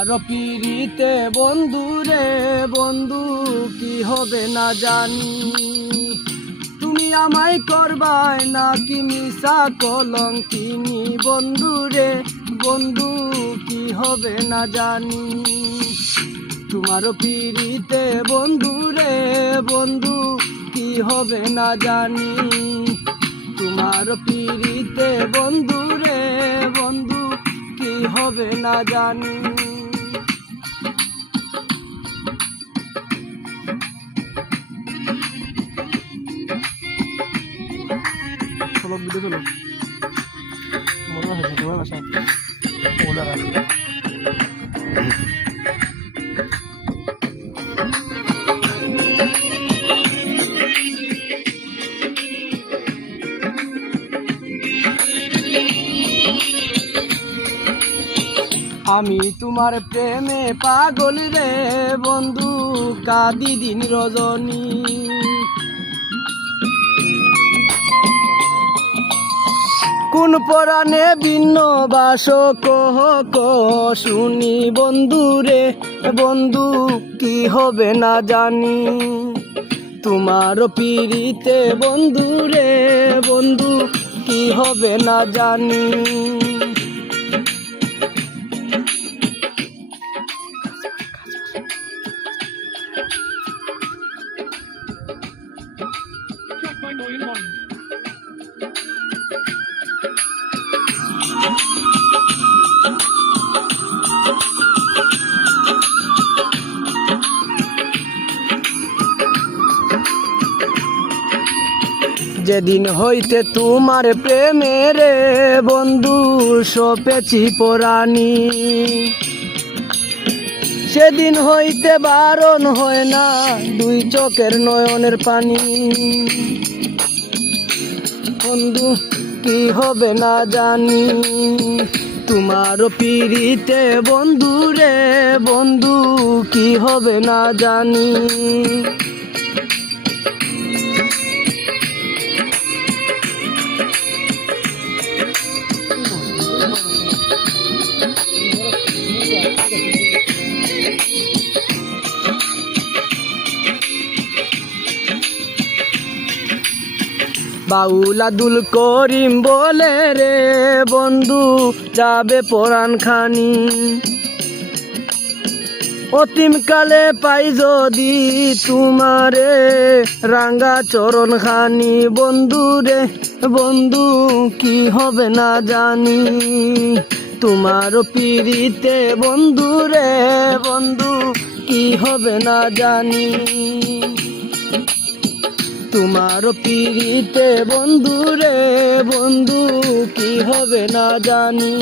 তোমার পিড়িতে বন্ধু রে বন্ধু কি হবে না জানি। তুমি আমায় করবাই নাকি মিশা কলঙ্কিনী বন্ধু রে বন্ধু কি হবে না জানি। তোমার পিড়িতে বন্ধু রে বন্ধু কি হবে না জানি। তোমার পিড়িতে বন্ধু রে বন্ধু কি হবে না জানি। ভিডিও চলো মনে হয়েছে তোমার বাসা ওলার আছে। আমি তোমার প্রেমে পাগল রে বন্ধু কাঁদি দিন রজনী। কোন পরাণে ভিন্ন বাস কহ কহ শুনি বন্ধু রে বন্ধু কি হবে না জানি। তোমার পিড়িতে বন্ধু রে বন্ধু কি হবে না জানি। যেদিন হইতে তোমার প্রেমের বন্ধু সপেছি পরাণী, সেদিন হইতে বারণ হয় না দুই চোখের নয়নের পানি। বন্ধু কি হবে না জানি। তোমার পিড়িতে বন্ধু রে বন্ধু কি হবে না জানি। বাউল আব্দুল করিম বলে রে বন্ধু যাবে পরাণ খানি। অতিম কালে পাই যদি তোমারে রাঙ্গা চরণ খানি বন্ধু রে বন্ধু কি হবে না জানি। তোমার পিড়িতে বন্ধু রে বন্ধু কি হবে না জানি। তোমার পিড়িতে বন্ধু রে বন্ধু কি হবে না জানি।